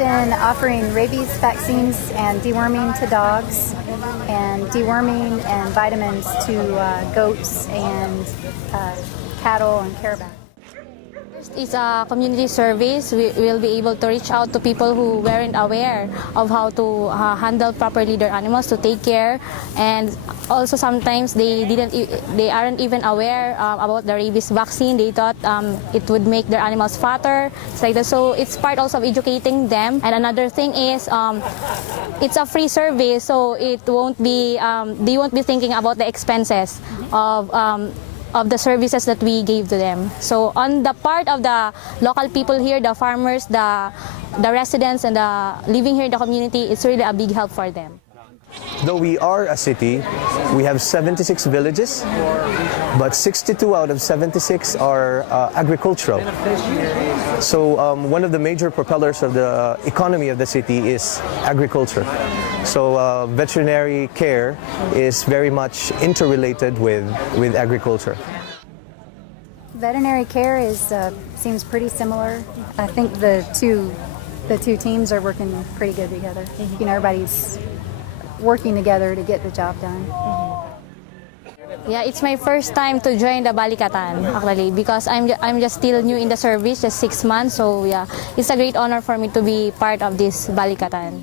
been offering rabies vaccines and deworming to dogs, and deworming and vitamins to goats and cattle and carabao. It's a community service. We will be able to reach out to people who weren't aware of how to handle properly their animals, to take care, and also sometimes they aren't even aware about the rabies vaccine. They thought it would make their animals fatter. It's like that. So it's part also of educating them. And another thing is it's a free service, so it won't be they won't be thinking about the expenses of the services that we gave to them. So on the part of the local people here, the farmers, the residents, and the living here in the community, it's really a big help for them. Though we are a city, we have 76 villages, but 62 out of 76 are agricultural. So one of the major propellers of the economy of the city is agriculture. So veterinary care is very much interrelated with agriculture. Veterinary care seems pretty similar. I think the two teams are working pretty good together. You know, everybody's working together to get the job done. Yeah, it's my first time to join the Balikatan actually, because I'm just still new in the service, just 6 months. So yeah, it's a great honor for me to be part of this Balikatan.